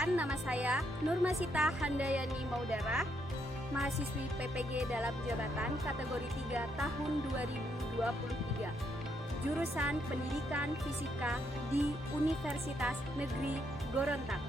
Perkenalkan, nama saya Nurmasita Handayani Maudara, mahasiswi PPG dalam jabatan kategori 3 tahun 2023, jurusan Pendidikan Fisika di Universitas Negeri Gorontalo.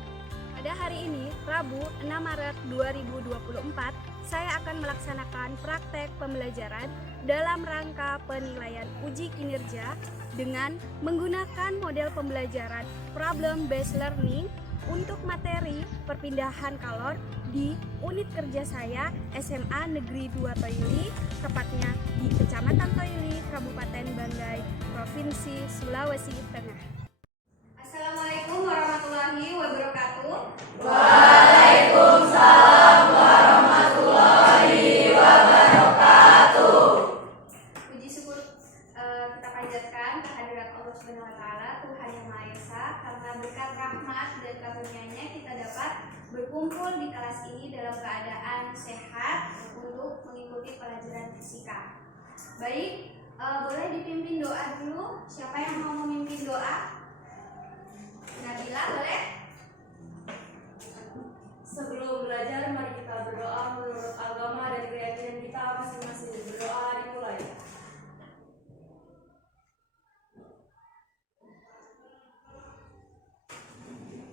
Pada hari ini, Rabu 6 Maret 2024, saya akan melaksanakan praktek pembelajaran dalam rangka penilaian uji kinerja dengan menggunakan model pembelajaran Problem Based Learning untuk materi perpindahan kalor di unit kerja saya SMA Negeri 2 Toili, tepatnya di Kecamatan Toili, Kabupaten Banggai, Provinsi Sulawesi Tengah. Assalamualaikum warahmatullahi wabarakatuh. Waalaikumsalam warahmatullahi wabarakatuh. Puji syukur kita panjatkan kehadirat Allah Subhanahu wa taala, Tuhan Yang Maha Esa, karena berkat rahmat dan karunia-Nya kita dapat berkumpul di kelas ini dalam keadaan sehat untuk mengikuti pelajaran fisika. Baik, boleh dipimpin doa dulu. Siapa yang mau memimpin doa? Nabila, boleh? Sebelum belajar, mari kita berdoa menurut agama dan keyakinan kita masing-masing. Berdoa dimulai.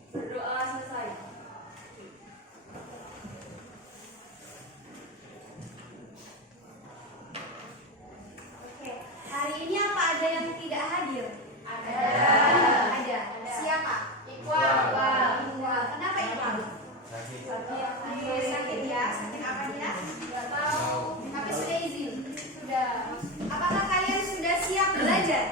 Berdoa selesai. Oke, hari ini apa ada yang tidak hadir? Ada. Siapa? Iqbal. Kenapa Iqbal? Sakit ya? Sakit apa dia? Tidak tahu. Tapi sudah izin? Sudah. Apakah kalian sudah siap belajar?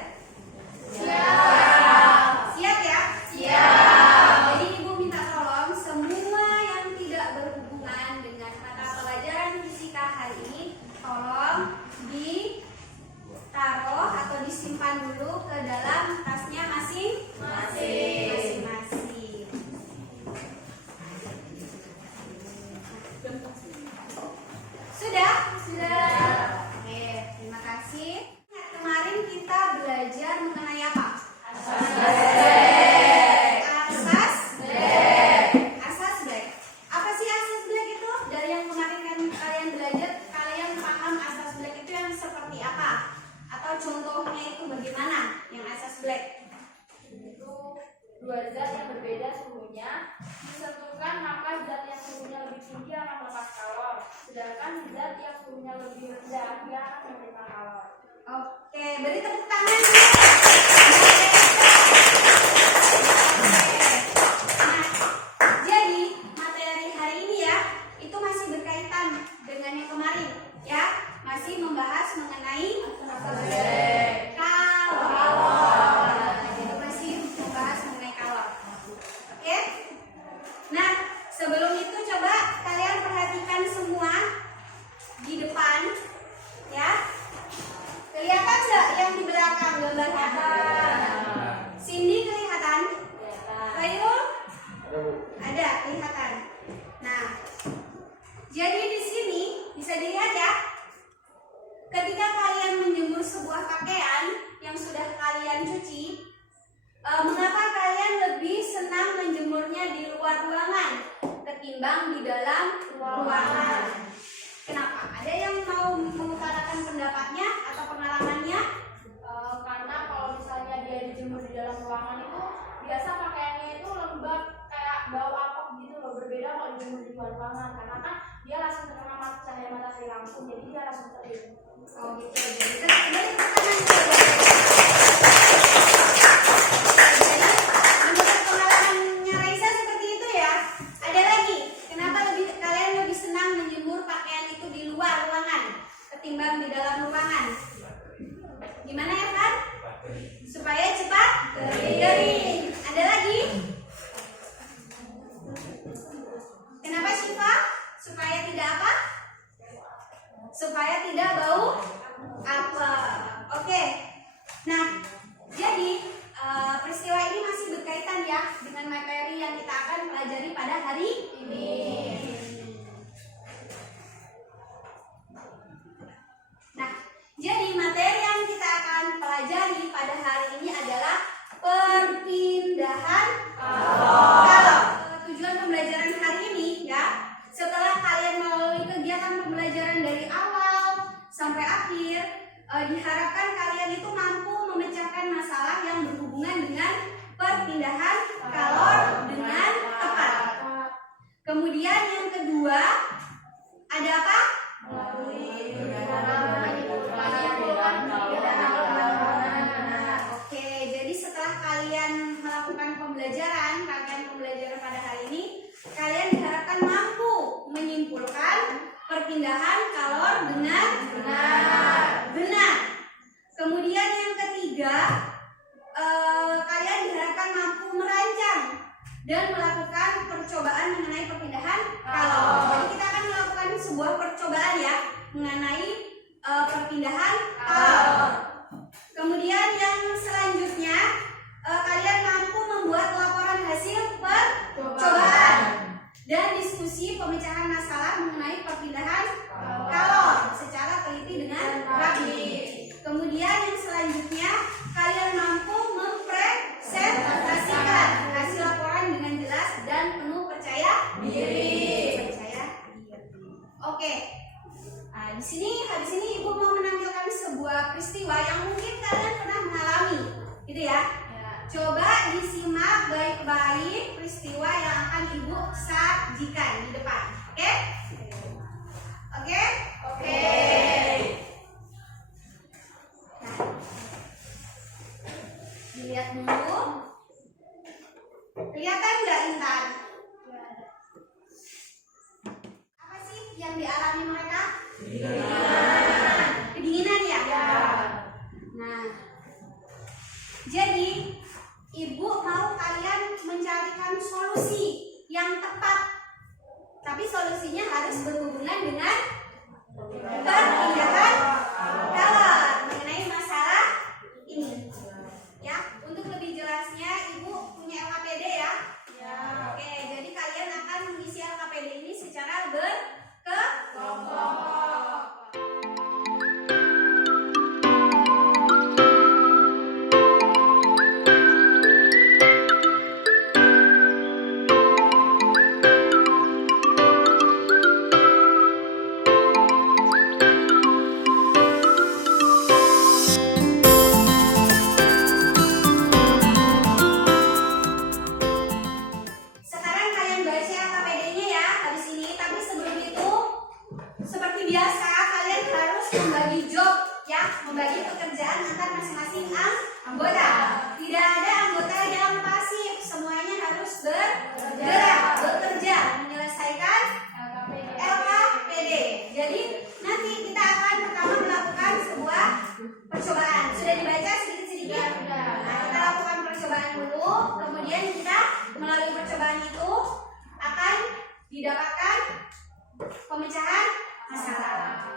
Siap. Siap ya? Siap. Jadi Ibu minta tolong semua yang tidak berhubungan dengan mata pelajaran fisika hari ini, tolong ditaruh atau disimpan dulu ke dalam tasnya masing-masing. Sudah? Oke, terima kasih. Kemarin kita belajar mengenai apa? Asas black. Apa sih asas black itu? Dari yang kemarin kan kalian belajar, kalian paham asas black itu yang seperti apa? Atau contohnya itu bagaimana yang asas black? Itu dua zat yang berbeda suhunya disatukan, maka zat yang suhunya lebih tinggi akan melepas kalor, sedangkan zat yang suhunya lebih rendah dia akan menerima kalor. Oke, beri tepuk tangan. Nah, jadi materi hari ini ya, itu masih berkaitan dengan yang kemarin ya, masih membahas mengenai kalor. Jadi masih membahas mengenai kalor. Oke? Nah, sebelum itu coba kalian perhatikan semua di depan ya. Kelihatan nggak yang di belakang gambarnya? Cindy kelihatan? Rayul? Ada, kelihatan. Nah, jadi di sini bisa dilihat ya. Ketika kalian menjemur sebuah pakaian yang sudah kalian cuci, mengapa kalian lebih senang menjemurnya di luar ruangan ketimbang di dalam ruangan? Kenapa? Ada yang mau mengutarakan pendapatnya atau pengalamannya? Karena kalau misalnya dia dijemur di dalam ruangan itu biasa pakaiannya itu lembab kayak bau apek gitu loh, berbeda kalau dijemur di luar ruangan karena kan dia langsung terkena cahaya matahari langsung, jadi dia langsung kering. Oh gitu. Jadi menurut pengalamannya Raisa seperti itu ya. Ada lagi. Kenapa kalian lebih senang menjemur pakaian itu di luar ruangan ketimbang di dalam ruangan? Gimana ya kan? Supaya cepat kering. Ada lagi? Kenapa Syifa? Supaya tidak apa? Supaya tidak bau apa? Oke. Nah, jadi peristiwa ini masih berkaitan ya dengan materi yang kita akan pelajari pada hari ini. Nah, jadi materi yang kita akan pelajari pada hari ini adalah perpindahan kalor. Tujuan dan melakukan percobaan mengenai perpindahan kalor. Jadi kita akan melakukan sebuah percobaan ya mengenai perpindahan kalor. Kemudian yang selanjutnya kalian mampu membuat laporan hasil percobaan dan diskusi pemecahan masalah mengenai perpindahan kalor secara teliti dengan rapi. Kemudian yang selanjutnya kalian mampu mempresentasikan hasil laporan dengan jelas dan penuh percaya diri. Oke. Nah, di sini habis ini Ibu mau menampilkan sebuah peristiwa yang mungkin kalian pernah mengalami, gitu ya. Coba disimak baik-baik peristiwa yang akan Ibu sajikan di depan. Oke? Oke? Oke. Nah, dilihat dulu. Kelihatan nggak Intan? Apa sih yang dialami mereka? Kedinginan ya? Nah, jadi Ibu mau kalian mencarikan solusi yang tepat, tapi solusinya harus berhubungan dengan perpindahan kalor mengenai masalah ini. Ya, untuk lebih jelasnya Ibu punya LKPD ya? Oke, jadi kalian akan mengisi LKPD ini secara berkelompok. Sekarang kalian baca LKPD-nya ya habis ini, tapi sebelum itu seperti biasa kalian harus membagi job ya, membagi pekerjaan antar masing-masing anggota. Tidak ada anggota yang pasif, semuanya harus bergerak, bekerja menyelesaikan LKPD. Jadi nanti kita akan pertama melakukan sebuah percobaan. Sudah dibaca sedikit-sedikit? Nah, kita lakukan percobaan dulu, kemudian kita melalui percobaan itu akan didapatkan pemecahan masalah.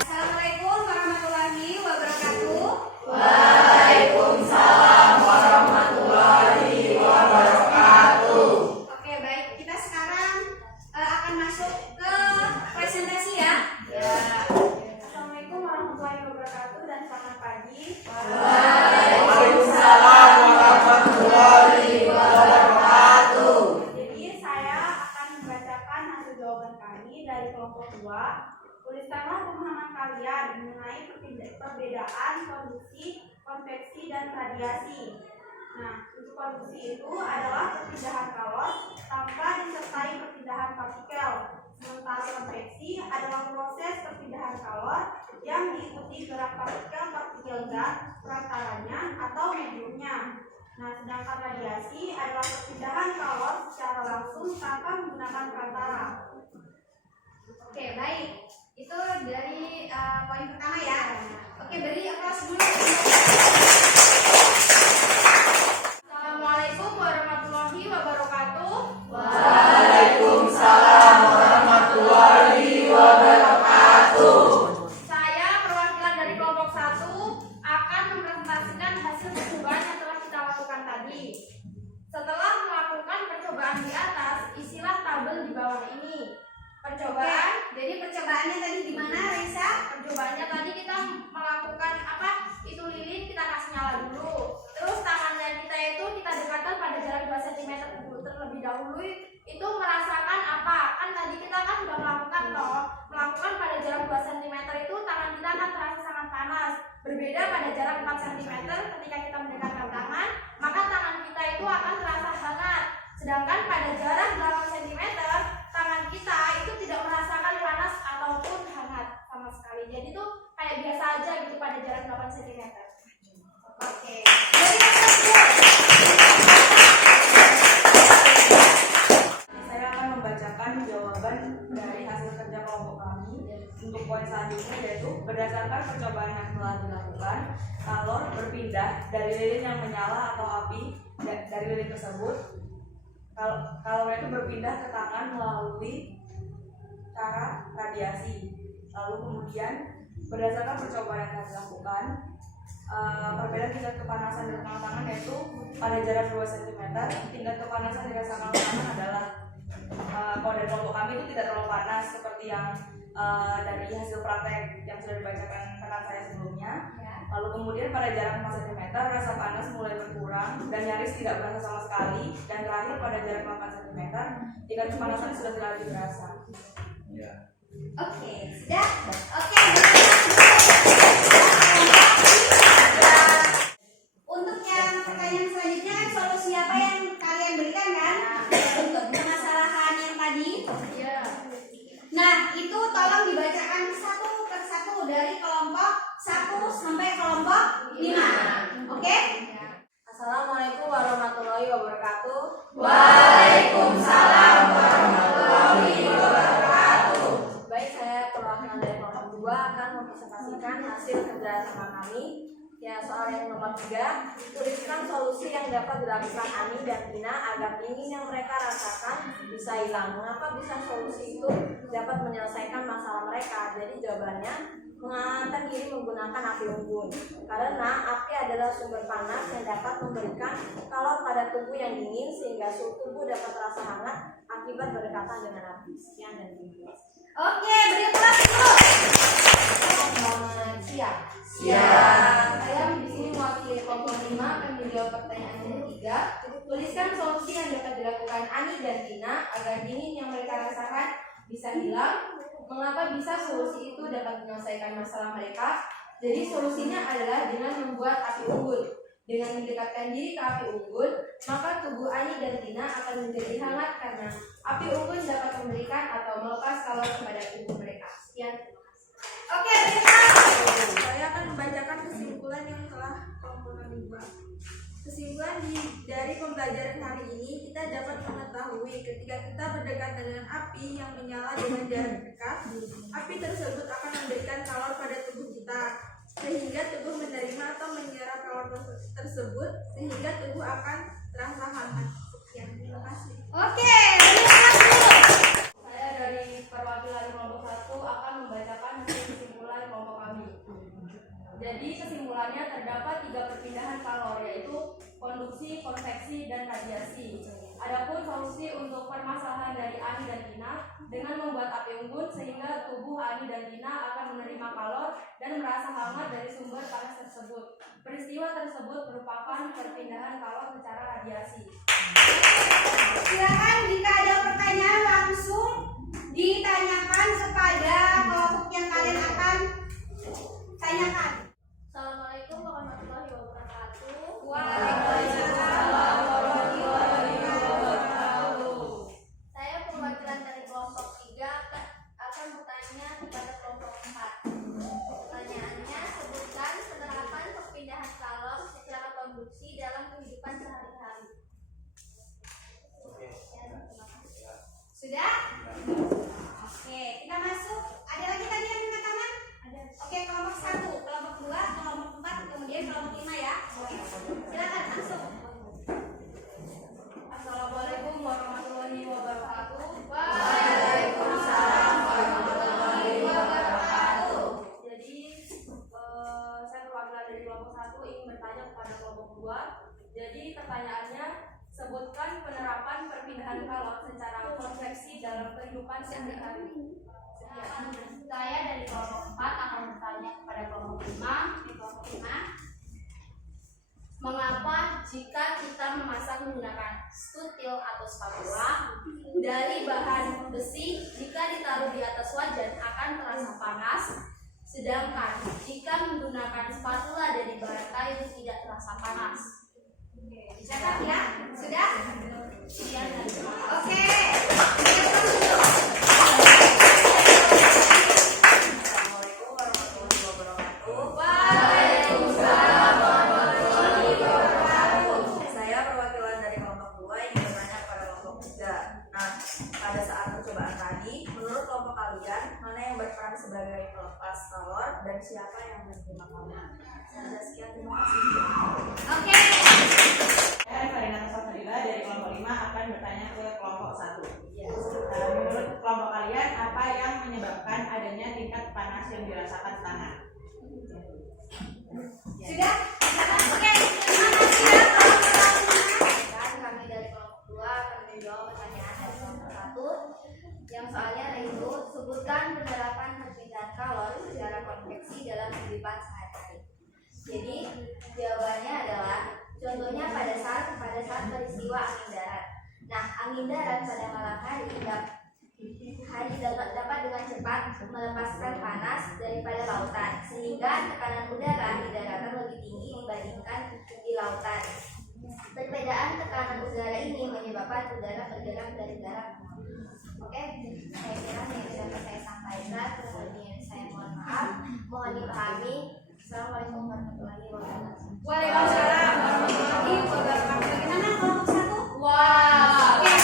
Assalamualaikum warahmatullahi wabarakatuh. Waalaikumsalam warahmatullahi wabarakatuh. Oke, baik. Kita sekarang akan masuk ke presentasi ya. Assalamualaikum warahmatullahi wabarakatuh dan selamat pagi. Waalaikumsalam warahmatullahi wabarakatuh. Jadi saya akan membacakan hasil jawaban kami dari kelompok 2. Tuliskanlah pemahaman kalian mengenai perbedaan konduksi, konveksi, dan radiasi. Nah, untuk konduksi itu adalah perpindahan kalor tanpa disertai perpindahan partikel. Sementara konveksi adalah proses perpindahan kalor yang diikuti gerak partikel gas, perantaranya atau mediumnya. Nah, sedangkan radiasi adalah perpindahan kalor secara langsung tanpa menggunakan perantara. Oke, baik. Itu dari poin pertama ya. Oke, beri aplaus dulu. Assalamualaikum warahmatullahi wabarakatuh. Waalaikumsalam warahmatullahi wabarakatuh. pada jarak 8 cm. Oke. Saya akan membacakan jawaban dari hasil kerja kelompok kami untuk poin selanjutnya, yaitu berdasarkan percobaan yang telah dilakukan, kalor berpindah dari lilin yang menyala atau api dari lilin tersebut. Kalor itu berpindah ke tangan melalui cara radiasi. Lalu kemudian berdasarkan percobaan yang telah dilakukan, perbedaan tingkat kepanasan di rongga tangan yaitu pada jarak 2 cm. Tingkat kepanasan dirasakan oleh tangan adalah kalau dari kelompok kami itu tidak terlalu panas seperti yang dari hasil praktek yang sudah dibacakan rekan saya sebelumnya. Lalu kemudian pada jarak 4 cm rasa panas mulai berkurang dan nyaris tidak berasa sama sekali, dan terakhir pada jarak 8 cm tingkat kepanasan sudah tidak lagi berasa. Oke, sudah. Oke. Untuk yang pertanyaan selanjutnya kan solusi apa yang kalian berikan kan? Untuk permasalahan yang tadi. Iya. Nah, itu tolong dibacakan satu per satu dari kelompok 1 sampai kelompok 5. Oke? Assalamualaikum warahmatullahi wabarakatuh. Waalaikumsalam warahmatullahi wabarakatuh. Baik, saya perwakilan dari kelompok 2 akan mempresentasikan hasil kerja sama kami. Ya, soal yang nomor 3, tuliskan solusi yang dapat dilakukan Ani dan Tina agar dingin yang mereka rasakan bisa hilang. Mengapa bisa solusi itu dapat menyelesaikan masalah mereka? Jadi jawabannya, menghangatkan diri menggunakan api unggun. Karena api adalah sumber panas yang dapat memberikan kalor pada tubuh yang dingin sehingga suhu tubuh dapat terasa hangat akibat berdekatan dengan api. Sekian dan terima kasih. Oke, beri aplaus dulu. Selamat siang. Siang. Saya di sini mewakili kelompok 5 akan menjawab pertanyaan yang ketiga. Tuliskan solusi yang dapat dilakukan Ani dan Tina agar dingin yang mereka rasakan bisa hilang. Mengapa bisa solusi itu dapat menyelesaikan masalah mereka? Jadi solusinya adalah dengan membuat api unggun. Dengan mendekatkan diri ke api unggun, maka tubuh Ani dan Tina akan menjadi hangat karena api unggun dapat memberikan atau melepas kalor kepada tubuh mereka. Sekian. Oke, beri aplaus. Saya akan membacakan kesimpulan yang telah kelompok kami buat. Kesimpulan dari pembelajaran hari ini, kita dapat mengetahui ketika kita berdekatan dengan api yang menyala dengan jarak dekat, api tersebut akan memberikan kalor pada tubuh kita, sehingga tubuh menerima atau menyerap kalor tersebut, sehingga tubuh akan terasa hangat. Sekian, terima kasih. Oke, beri aplaus dulu. Saya dari perwakilan kelompok 1 akan membacakan hasil kesimpulan kelompok kami. Jadi kesimpulannya terdapat 3 perpindahan kalor, yaitu konduksi, konveksi, dan radiasi. Adapun solusi untuk permasalahan dari Ani dan Tina dengan membuat api unggun sehingga tubuh Ani dan Tina akan menerima kalor dan merasa hangat dari sumber panas tersebut. Peristiwa tersebut merupakan perpindahan kalor secara radiasi. Silakan jika ada pertanyaan langsung ditanyakan kepada kelompok yang kalian akan tanyakan. Assalamualaikum warahmatullahi wabarakatuh. Waalaikumsalam warahmatullahi wabarakatuh. Saya perwakilan dari kelompok 3 akan bertanya kepada kelompok 4. Pertanyaannya, sebutkan penerapan perpindahan kalor secara konduksi dalam kehidupan sehari-hari. Sudah? Oke, kita masuk. Ada lagi tadi yang minta tangan? Ada. Oke, kelompok 1, kelompok 2, kelompok 4, kemudian kelompok 5 ya. Oke. Silakan masuk. Assalamualaikum warahmatullahi wabarakatuh. Waalaikumsalam warahmatullahi wabarakatuh. Jadi saya perwakilan dari kelompok 1 ingin bertanya kepada kelompok 2. Jadi pertanyaannya, sebutkan penerapan perpindahan kalor secara konveksi dalam kehidupan sehari-hari. Saya dari kelompok 4 akan bertanya kepada kelompok 5. Mengapa jika kita memasak menggunakan stutil atau spatula dari bahan besi, jika ditaruh di atas wajan akan terasa panas, sedangkan jika menggunakan spatula dari bahan kayu tidak terasa panas? Catat ya. Sudah? Sekian dan terima kasih. Oke. Assalamualaikum warahmatullahi wabarakatuh. sebagai pelepas telur dan siapa yang menerima kalor? Sekian, terima kasih. Oke. Dan Farina Safadila dari kelompok 5 akan bertanya ke kelompok 1. Menurut kelompok kalian, apa yang menyebabkan adanya tingkat panas yang dirasakan tangan? Sudah? Oke. Terima kasih ya kelompok 1. Dan kami dari kelompok 2 akan menjawab pertanyaan dari kelompok 1 yang soalnya yaitu sebutkan penerapan perpindahan kalor secara konveksi dalam kehidupan sehari-hari. Jadi jawabannya adalah contohnya pada saat peristiwa angin darat. Nah, angin darat pada malam hari dapat dengan cepat melepaskan panas daripada lautan, sehingga tekanan udara di daratan lebih tinggi dibandingkan di lautan. Perbedaan tekanan udara ini menyebabkan udara bergerak dari darat. Oke, saya kira yang dapat saya sampaikan. Kemudian saya mohon maaf, mohon dipahami. Assalamualaikum warahmatullahi wabarakatuh. Waalaikumsalam warahmatullahi wabarakatuh. Bagaimana kelompok 1? Wow. Oke.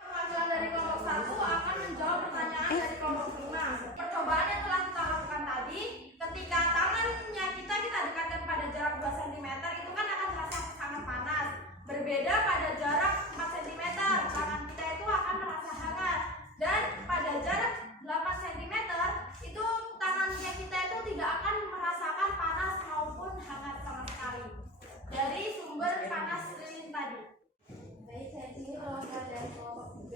Perwakilan dari kelompok 1 akan menjawab pertanyaan dari kelompok 5. Percobaan yang telah kita lakukan tadi, ketika tangannya kita dekatkan pada jarak 2 cm, itu kan akan terasa sangat panas. Berbeda pada jarak 4 cm, tangan kita itu akan merasa hangat. Dan pada jarak 8 cm, itu tangannya kita itu tidak akan merasakan panas maupun hangat sama sekali dari sumber panas lilin tadi. Baik, saya sini perwakilan dari kelompok 3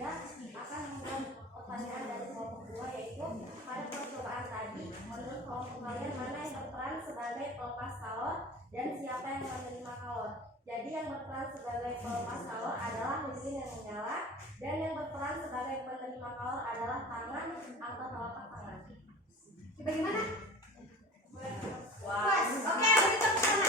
akan menjawab pertanyaan dari kelompok 2, yaitu pada percobaan tadi, menurut kelompok kalian mana yang berperan sebagai pelepas kalor dan siapa yang menerima kalor? Jadi yang berperan sebagai pelepas kalor adalah lilin yang menyala, dan yang berperan sebagai penerima kalor adalah tangan atau telapak tangan. Bagaimana? Wow. Puas. Oke, begitu sana.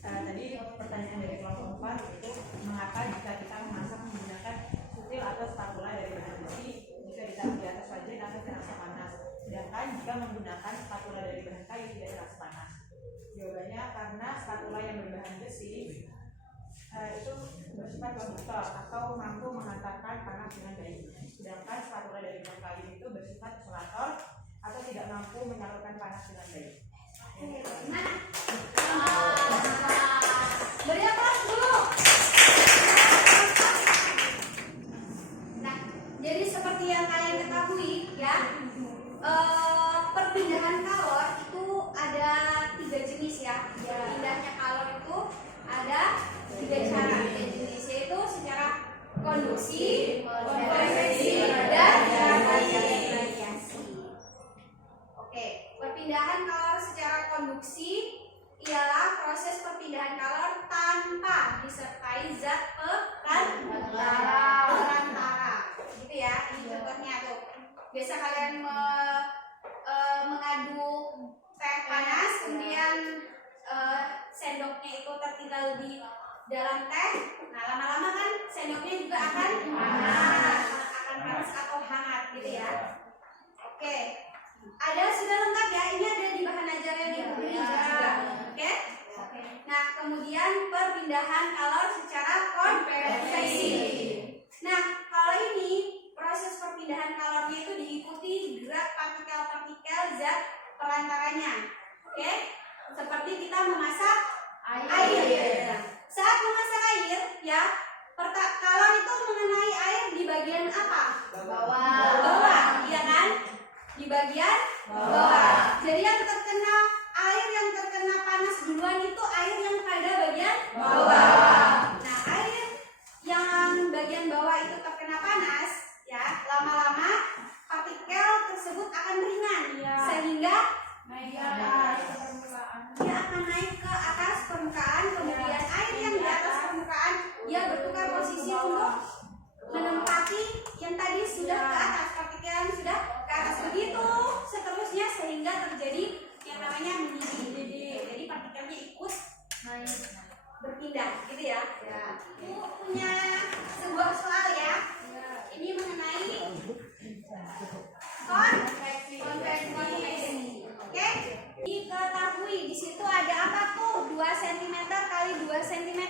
Tadi pertanyaan dari kelompok 4 itu mengapa jika kita memasak menggunakan sutil atau spatula dari bahan besi jika ditaruh di atas wajan akan terasa panas, sedangkan jika menggunakan spatula dari bahan kayu tidak terasa panas? Jawabannya karena spatula yang berbahan besi itu bersifat konduktor atau mampu mengantarkan panas dengan baik, sedangkan spatula dari bahan kayu itu bersifat isolator atau tidak mampu menyalurkan panas dengan baik. Gimana? Beri aplaus dulu. Nah, jadi seperti yang kalian ketahui ya, perpindahan kalor itu ada 3 jenis ya. Pindahnya kalor itu ada 3 cara. 3 jenis, yaitu secara konduksi, konveksi, dan radiasi. Oke, perpindahan kalor secara konduksi ialah proses perpindahan kalor tanpa disertai zat perantara. Gitu ya, ini contohnya tuh. Biasa kalian mengaduk teh panas, kemudian sendoknya itu tertinggal di dalam teh. Nah, lama-lama kan sendoknya juga akan panas atau hangat gitu ya. Oke. Ada sudah lengkap ya, ini ada di bahan ajar yang di buku ini juga. Oke? Nah, kemudian perpindahan kalor secara konveksi. Nah, kalau ini proses perpindahan kalornya itu diikuti gerak partikel-partikel zat perantaranya. Oke? Seperti kita memasak air. Saat memasak air, ya, kalor itu mengenai air di bagian apa? Bawah, iya kan? Di bagian bawah. Jadi yang terkena panas duluan itu air yang pada bagian bawah. Nah, air yang bagian bawah itu terkena panas, ya, lama-lama partikel tersebut akan ringan, sehingga dia akan naik ke atas permukaan. Kemudian air yang di atas permukaan dia bertukar posisi untuk menempati yang tadi sudah ke atas, partikel yang sudah ke atas, begitu seterusnya sehingga terjadi yang namanya mendidih. Jadi partikelnya ikut berpindah gitu ya. Aku punya sebuah soal ya. Ini mengenai konveksi. Oke? Diketahui di situ ada apa tuh? 2 cm kali 2 cm.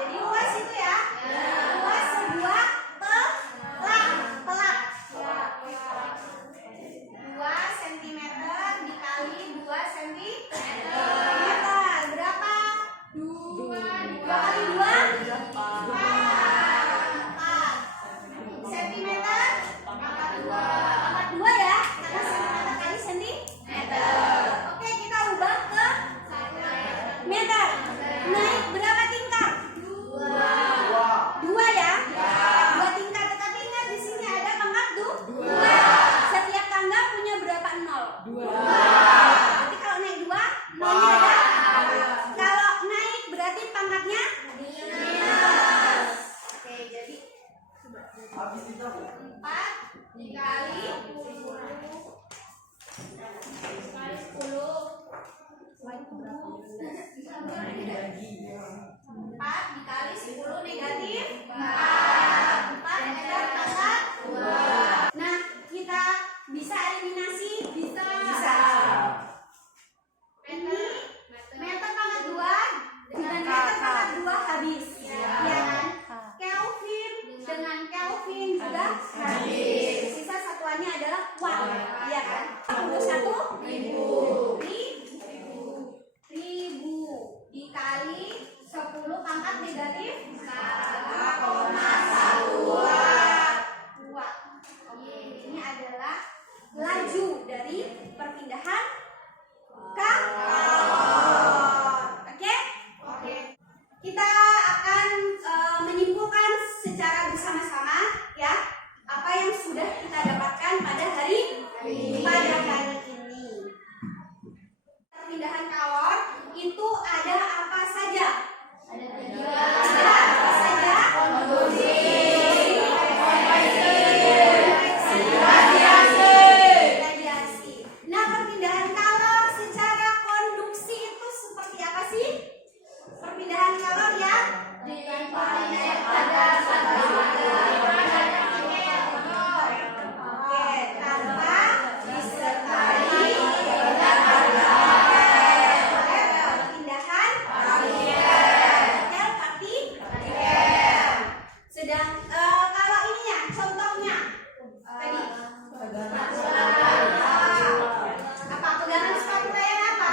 Jadi luas itu ya. Luas sebuah 4 dikali 10. 4 dikali 10 negatif 4. 4 adalah pangkat 2. Nah, kita bisa eliminasi? Bisa. Ini meter pangkat 2 dengan meter pangkat 2 habis. Ya kan? Kelvin dengan Kelvin juga habis. Sisa satuannya adalah watt. Ya kan? Untuk 1 ribu dikali 10 pangkat negatif 1,1 watt. Ini adalah laju dari perpindahan kalor. Oke? Kita akan menyimpulkan secara bersama-sama ya apa yang sudah kita dapatkan pada hari ini. Perpindahan kalor itu ada apa saja? Ada apa saja? Radiasi. Nah, perpindahan kalor secara konduksi itu seperti apa sih? Perpindahan kalor yang tanpa disertai perpindahan partikel. Sedang kalau ininya contohnya tadi apa pegangan spatula yang apa?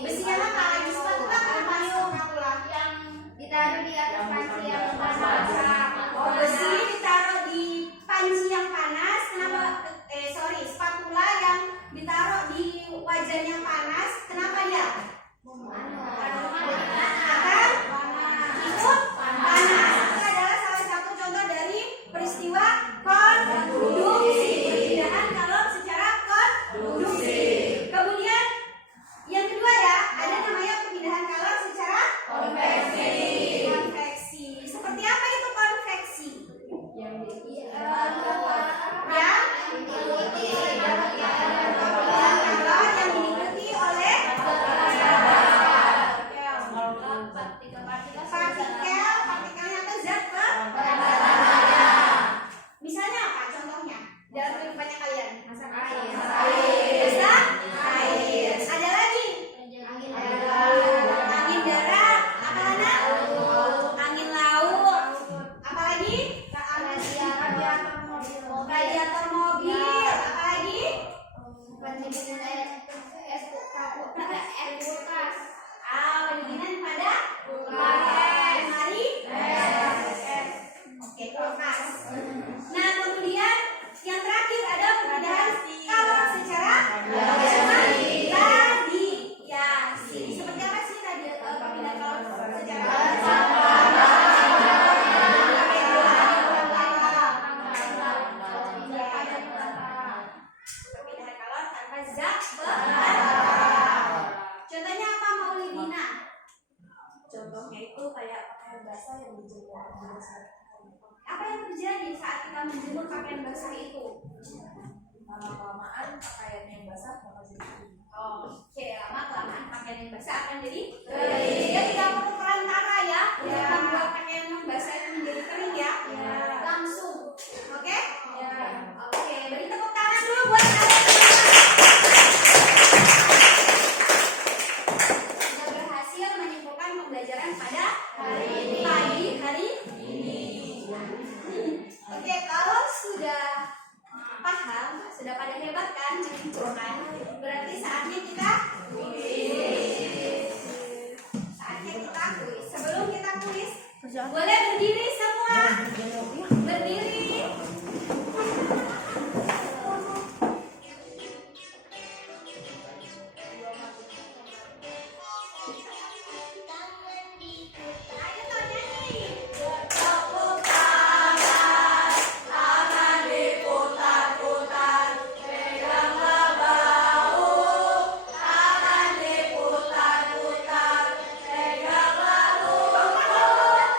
Besi yang apa? Lagi spatula kenapa spatula? Yang ditaruh di atas panci yang panas. Oh, besi ditaruh di panci yang panas. Kenapa? Spatula yang ditaruh di wajan yang panas. Kenapa dia? Akan ikut panas. Itu adalah salah satu contoh dari peristiwa konduksi, perpindahan kalor secara konduksi. Kemudian yang kedua ya, ada namanya perpindahan kalor secara konveksi. Seperti apa itu konveksi? Yang kalor yang diikuti oleh partikelnya atau zat misalnya apa contohnya dalam kehidupannya kalian? Masak air. Ada lagi angin darat, apa lana? Angin laut, apa lagi? Radiator mobil, apa lagi? Pendinginan pada lemari. Oke, kulkas. Nah, kemudian yang terakhir ada perpindahan kalor secara radiasi. Seperti apa sih perpindahan kalor secara perpindahan kalor tanpa zat contohnya apa, Maulidina? Contohnya itu kayak pakaian basah yang dijemur. Apa yang terjadi saat kita menjemur pakaian basah itu? Lama-kelamaan pakaian yang basah bakal jadi kering. Oke, lama-kelamaan pakaian yang basah akan jadi kering. Jadi tidak perlu perantara ya untuk membuat pakaian yang basah itu menjadi kering ya. Langsung. Oke? Oke, beri tepuk tangan dulu buat kalian. Sudah berhasil menyimpulkan pembelajaran pada pagi hari ini. Oke, kalau sudah paham, sudah pada hebat kan menyimpulkan, berarti saatnya kita kuis. Sebelum kita kuis, boleh berdiri semua. Berdiri. Ayo toh nyanyi. Tepuk tangan, tangan diputar-putar, peganglah bahu, tangan diputar-putar, peganglah lutut.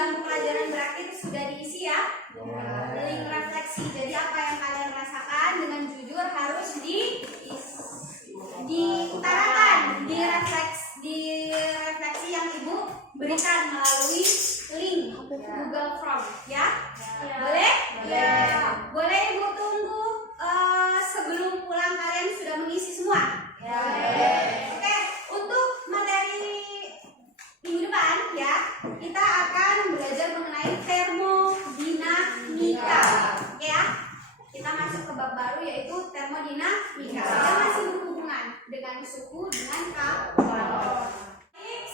lampu pelajaran berarti itu sudah diisi ya. Link refleksi. Jadi apa yang kalian rasakan dengan jujur harus diutarakan di refleksi yang ibu berikan melalui link Google Form ya. Boleh? Boleh ibu tunggu sebelum pulang kalian sudah mengisi semua. Oke, untuk materi minggu depan ya, kita akan belajar mengenai termodinamika. Oke ya, kita masuk ke bab baru yaitu termodinamika yang masih berhubungan dengan suhu dengan kalor.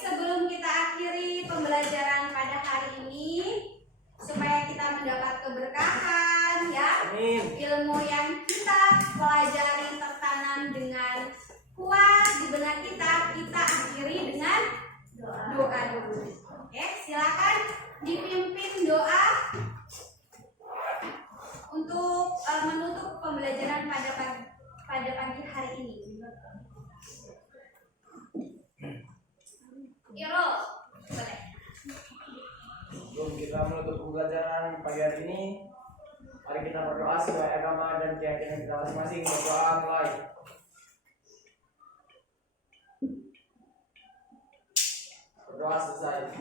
Sebelum kita akhiri pembelajaran pada hari ini, supaya kita mendapat keberkahan ya, ilmu yang kita pelajari tertanam dengan kuat di benak kita akhiri dengan doa dulu. Oke, silakan dipimpin doa untuk menutup pembelajaran pada pagi hari ini. Iro, boleh. Sebelum kita menutup pembelajaran pagi hari ini, mari kita berdoa sesuai agama dan keyakinan kita masing-masing. Berdoa mulai. Berdoa selesai.